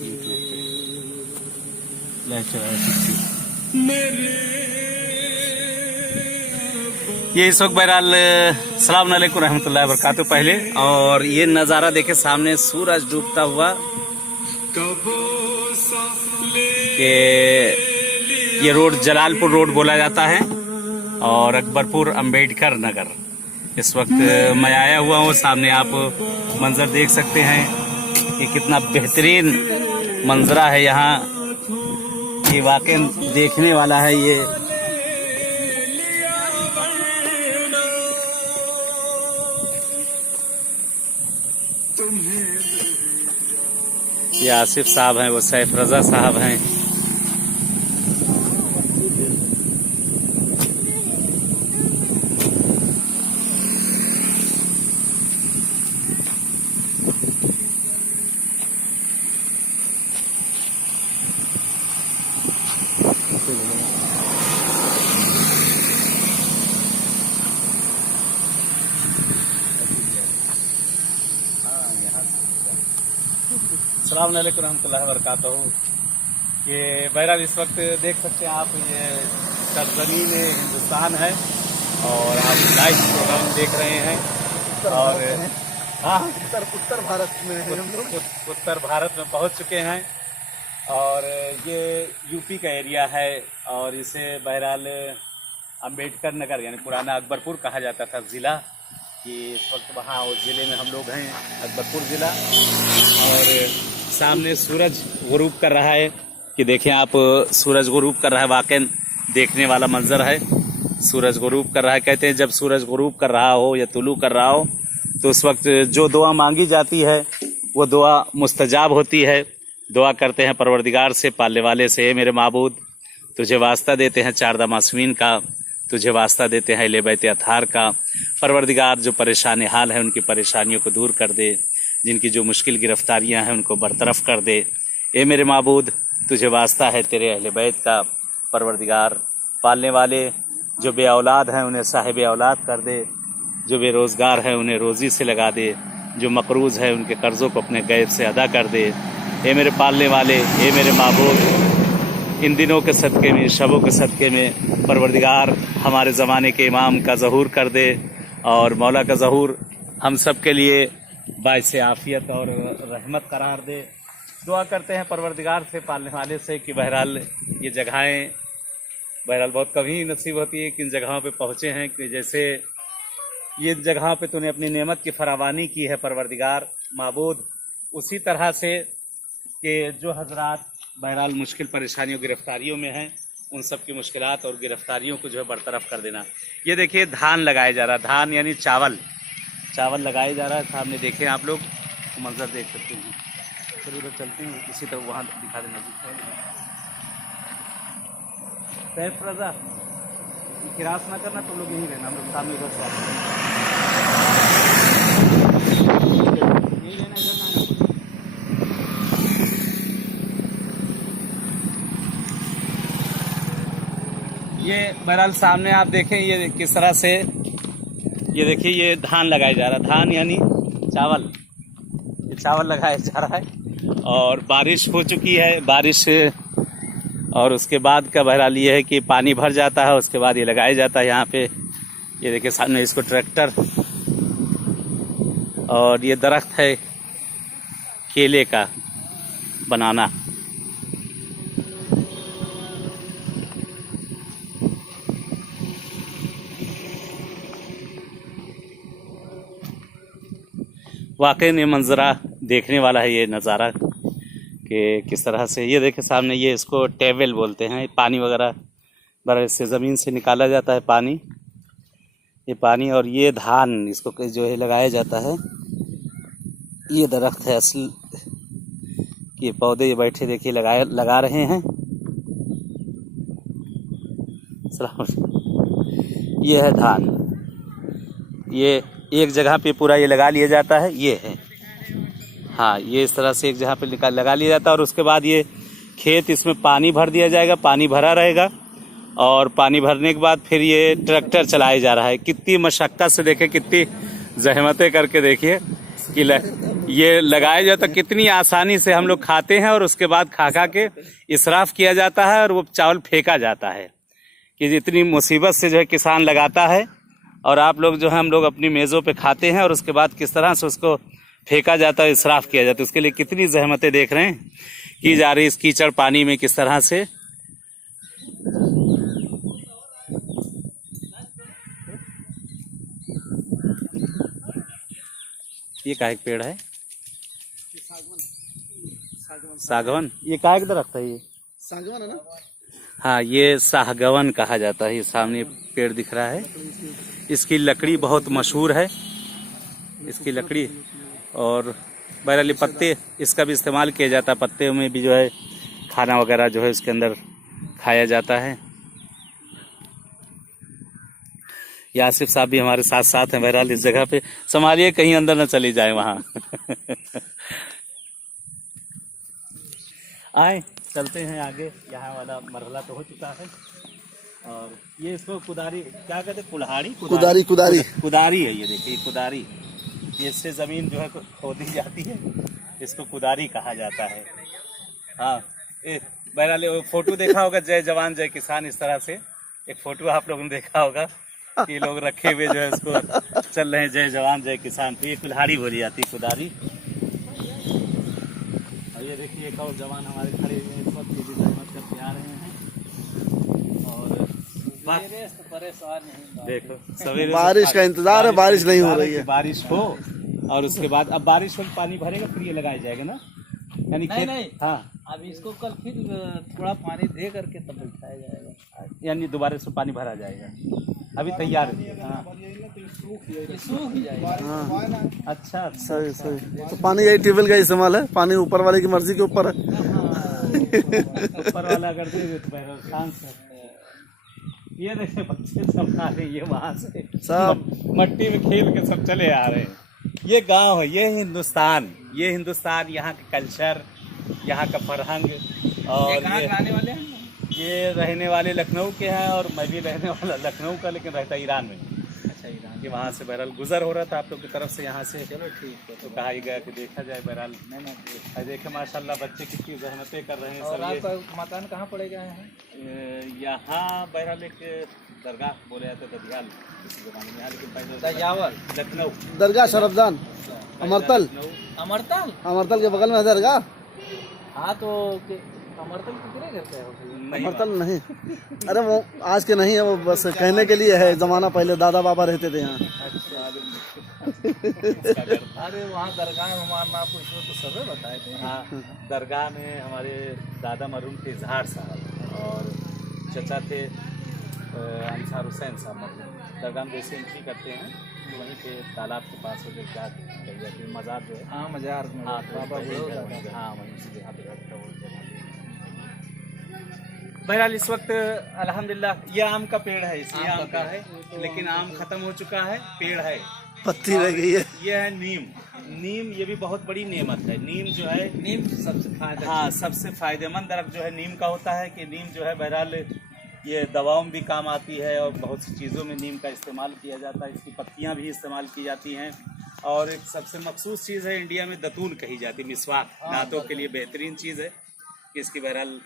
ये इस वक्त बहरहाल सलाम अलैकुम रहमतुल्लाहि व बरकातुहू। पहले और ये नज़ारा देखे सामने सूरज डूबता हुआ कि ये रोड जलालपुर रोड बोला जाता है और अकबरपुर अंबेडकर नगर। इस वक्त मैं आया हुआ हूँ, सामने आप मंजर देख सकते हैं कि कितना बेहतरीन मंजरा है यहाँ, ये वाकई देखने वाला है। ये आसिफ साहब हैं, वो सैफ रजा साहब हैं। अस्सलाम वालेकुम रहमतुल्लाहि व बरकातुहू। ये बहरहाल इस वक्त देख सकते हैं आप, ये सरजमीन हिंदुस्तान है और आप लाइव प्रोग्राम देख रहे हैं। और हाँ, उत्तर भारत में उत्तर भारत में पहुंच चुके हैं और ये यूपी का एरिया है और इसे बहरहाल अंबेडकर नगर यानी पुराना अकबरपुर कहा जाता था ज़िला, कि इस वक्त वहाँ उस ज़िले में हम लोग हैं, अकबरपुर ज़िला। और सामने सूरज गुरूब कर रहा है कि देखें आप, सूरज गुरूब कर रहा है, वाकई देखने वाला मंजर है। सूरज गुरूब कर रहा है। कहते हैं जब सूरज गुरूब कर रहा हो या तुलू कर रहा हो तो उस वक्त जो दुआ मांगी जाती है वो दुआ मुस्तजाब होती है। दुआ करते हैं परवरदिगार से, पालने वाले से, मेरे माबूद तुझे वास्ता देते हैं चारदा मासूमीन का, तुझे वास्ता देते हैं अहले बैत अतहार का। परवरदिगार जो परेशान हाल है उनकी परेशानियों को दूर कर दे, जिनकी जो मुश्किल गिरफ्तारियां हैं उनको बरतरफ कर दे। ए मेरे माबूद तुझे वास्ता है तेरे अहले बैत का। परवरदिगार पालने वाले जो बे औलाद हैं उन्हें साहिब औलाद कर दे, जो बेरोज़गार हैं उन्हें रोज़ी से लगा दे, जो मकरूज़ है उनके कर्ज़ों को अपने गैब से अदा कर दे। ए मेरे पालने वाले, ए मेरे माबूद, इन दिनों के सदक़े में, शबों के सदक़े में परवरदिगार हमारे ज़माने के इमाम का ज़हूर कर दे और मौला का ज़हूर हम सब के लिए बाइस आफ़ियत और रहमत करार दे। दुआ करते हैं परवरदिगार से, पालने वाले से, कि बहरहाल ये जगहें बहरहाल बहुत कभी नसीब होती है कि इन जगहों पे पहुँचे हैं, कि जैसे ये जगहों पे तूने अपनी नेमत की फरावानी की है परवरदिगार माबूद, उसी तरह से कि जो हजरात बहरहाल मुश्किल परेशानियों गिरफ्तारियों में हैं उन सब की मुश्किलात और गिरफ्तारियों को जो है बरतरफ कर देना। ये देखिए धान लगाया जा रहा है, धान यानी चावल लगाया जा रहा है। सामने देखें आप लोग, मंजर देख सकते हैं। चलिए उधर चलते हैं, इसी तरह वहाँ दिखा देना। सैफ रजा किरास ना करना, तुम लोग यहीं रहना, हम लोग सामने उधर से आते हैं। ये बहरहाल सामने आप देखें, ये किस तरह से, ये देखिए ये धान लगाया जा रहा है, धान यानी चावल, ये चावल लगाया जा रहा है। और बारिश हो चुकी है, बारिश और उसके बाद का बहरहाल ये है कि पानी भर जाता है, उसके बाद ये लगाया जाता है यहाँ पे। ये देखिए सामने इसको ट्रैक्टर, और ये दरख्त है केले का बनाना। वाकई ये मंजरा देखने वाला है, ये नज़ारा कि किस तरह से। ये देखें सामने, ये इसको टेबल बोलते हैं, पानी वगैरह बड़ा इससे ज़मीन से निकाला जाता है पानी, ये पानी। और ये धान इसको जो है लगाया जाता है, ये दरख्त है असल, ये पौधे ये बैठे देखिए लगा रहे हैं। ये है धान, ये एक जगह पे पूरा ये लगा लिया जाता है, ये है, हाँ, ये इस तरह से एक जगह पे लगा लिया जाता है। और उसके बाद ये खेत, इसमें पानी भर दिया जाएगा, पानी भरा रहेगा और पानी भरने के बाद फिर ये ट्रैक्टर चलाया जा रहा है। कितनी मशक्क़त से देखें, कितनी जहमतें करके देखिए कि ये लगाया जाता, कितनी आसानी से हम लोग खाते हैं और उसके बाद खा खा के इसराफ किया जाता है और वो चावल फेंका जाता है। कि जितनी मुसीबत से जो है किसान लगाता है और आप लोग जो है हम लोग अपनी मेज़ों पे खाते हैं और उसके बाद किस तरह से उसको फेंका जाता है, इसराफ किया जाता है। उसके लिए कितनी जहमतें देख रहे हैं की जा रही इस कीचड़ पानी में किस तरह से। ये काहे का पेड़ है? सागवन। ये काहे का दरख्त है? ये सागवन है ना? हाँ, ये सागवन कहा जाता है। ये सामने पेड़ दिख रहा है, इसकी लकड़ी बहुत मशहूर है, इसकी लकड़ी। और बहरहाल पत्ते इसका भी इस्तेमाल किया जाता है, पत्ते में भी जो है खाना वगैरह जो है उसके अंदर खाया जाता है। ये आसिफ साहब भी हमारे साथ साथ हैं। बहरहाल इस जगह पे संभालिए कहीं अंदर न चली जाए वहाँ। आए चलते हैं आगे। यहाँ वाला मरहला तो हो चुका है और ये इसको कुदारी क्या कहते हैं? कुल्हाड़ी, कुदारी कुदारी कुदारी है। ये देखिए कुदारी, ये इससे जमीन जो है खोदी जाती है, इसको कुदारी कहा जाता है। हाँ, बहरहाल फोटो देखा होगा जय जवान जय किसान, इस तरह से एक फोटो आप लोगों ने देखा होगा कि लोग रखे हुए जो है उसको चल रहे हैं जय जवान जय किसान। तो ये कुल्हाड़ी बोली जाती है, कुदारी। और ये देखिए एक और जवान हमारे खड़े हुए हैं, इस वक्त भी जहमत करके आ रहे हैं। और परेशान देखो, सवेरे बारिश का इंतजार है, बारिश नहीं हो रही है। बारिश हो और उसके बाद अब बारिश हो, पानी भरेगा फिर ये लगाया जाएगा ना, यानी खेत। नहीं, हाँ, अब इसको कल फिर थोड़ा पानी दे करके तब उठाया जाएगा, यानी दोबारा से पानी भरा जाएगा। अभी तैयार है। हाँ, सूख जाएगा। हाँ, अच्छा, सही सही। तो पानी यही ट्यूबवेल का इस्तेमाल है, पानी ऊपर वाले की मर्जी के ऊपर है। ऊपर वाला कर दे तो शांत है। ये देखिए बच्चे सब आ रहे हैं, ये वहाँ से सब मट्टी में खेल के सब चले आ रहे हैं। ये गांव है, ये हिंदुस्तान, ये हिंदुस्तान, यहाँ का कल्चर, यहाँ का फरहंग। और रहने वाले हैं? ये रहने वाले लखनऊ के हैं और मैं भी रहने वाला लखनऊ का, लेकिन रहता ईरान में। अच्छा, ईरान कि वहाँ से बहरहाल गुजर हो रहा था आप लोग की तरफ से यहाँ से। चलो ठीक है, तो कहा ही गया कि देखा जाए। बहरहाल देखे माशाल्लाह बच्चे कितनी जहमतें कर रहे हैं। और सब आपका मकान कहाँ पड़ेगा? यहाँ बहरहाल एक दरगाह बोले जाते ददियाल किसी जमाने में, लेकिन पहले दयावल, लखनऊ दरगाह शरफजान, अमरतल। अमरतल, अमरतल के बगल में है दरगाह। हाँ, तो अमरतल कितने घर पे है? अमरतल नहीं, अरे वो आज के नहीं है, वो बस कहने के लिए है। जमाना पहले दादा बाबा रहते थे यहाँ। अरे वहाँ दरगाह में हमारा पूछो तो सबे बताए थे। हाँ, दरगाह में हमारे दादा मरहूम थे इजहार साहब और चचा थे अंसार हुसैन साहब मरहूम। दरगाह में जैसे एंट्री करते हैं तो वहीं पे तालाब के पास हो क्या कही जाती है, मज़ार जो है। हाँ, मज़ार। हाँ, बाबा हाँ, वहीं से जहाँ पे रहता है वो जगह। बहरहाल इस वक्त अल्हम्दुलिल्लाह ये आम का पेड़ है, इसी आम का है, लेकिन आम खत्म हो चुका है, पेड़ है, पत्ती रह गई है। ये है नीम। नीम ये भी बहुत बड़ी नेमत है। नीम जो है, नीम सबसे फायदा, हाँ, सबसे फायदेमंद दरख्त जो है नीम का होता है। कि नीम जो है बहरहाल ये दवाओं में भी काम आती है और बहुत सी चीज़ों में नीम का इस्तेमाल किया जाता है। इसकी पत्तियाँ भी इस्तेमाल की जाती हैं। और एक सबसे मखसूस चीज़ है इंडिया में, दतून कही जाती है, मिसवाक, दांतों के लिए बेहतरीन चीज़ है कि इसकी बहरहाल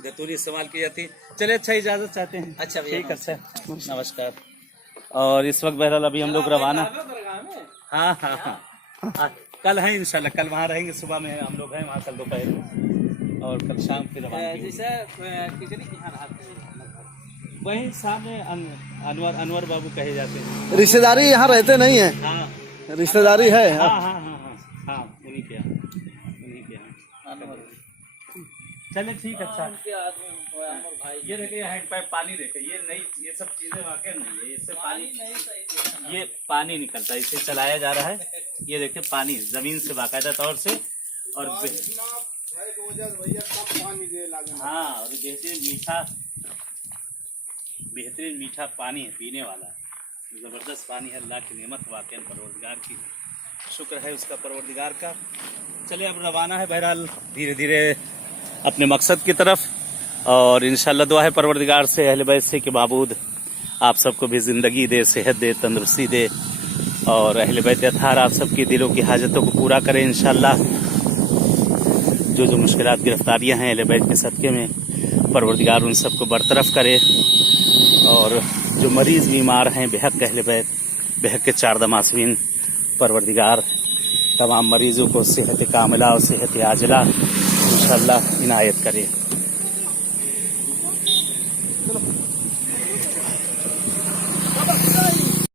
दतूरी इस्तेमाल की जाती है। चलिए, अच्छा इजाज़त चाहते हैं? अच्छा, ठीक, अच्छा, नमस्कार। और इस वक्त बहरहाल अभी हम लोग रवाना। हाँ हाँ हाँ, कल है इंशाल्लाह, कल वहाँ रहेंगे। सुबह में हम लोग हैं वहाँ, कल दोपहर में, और कल शाम फिर वहीं सामने अनवर बाबू कहे जाते हैं। रिश्तेदारी यहाँ रहते नहीं है? हाँ, रिश्तेदारी है। हाँ हाँ हाँ हाँ हाँ, उन्हीं के यहाँ, उन्हीं के यहाँ। चलिए ठीक, अच्छा। ये देखिए हैंड पाइप, पानी देखिए, ये नहीं, ये सब चीजें वाकई नहीं है, इससे पानी, ये पानी निकलता है, इसे चलाया जा रहा है। ये देखिए पानी जमीन से बाकायदा तौर से, और हाँ, और बेहतरीन मीठा पानी है पीने वाला, जबरदस्त पानी है। अल्लाह की नेमत वाकई, परवरदिगार की शुक्र है उसका, परवरदिगार का। चलिए अब रवाना है बहरहाल धीरे धीरे अपने मकसद की तरफ, और इंशाल्लाह दुआ है परवरदिगार से, अहले बैत से कि माबूद आप सबको भी ज़िंदगी दे, सेहत दे, तंदुरुस्ती दे, और अहले बैत अत्हार आप सबकी दिलों की हाजतों को पूरा करें इंशाअल्लाह। जो जो मुश्किलात गिरफ्तारियां हैं अहले बैत के सदक़े में, परवरदिगार उन सबको बरतरफ करे। और जो मरीज़ बीमार हैं बेहक अहले बैत, बेहक के चार दमासवीन, परवरदिगार तमाम मरीज़ों को सेहत कामिला और सेहत आजिला इंशाअल्लाह इनायत करे।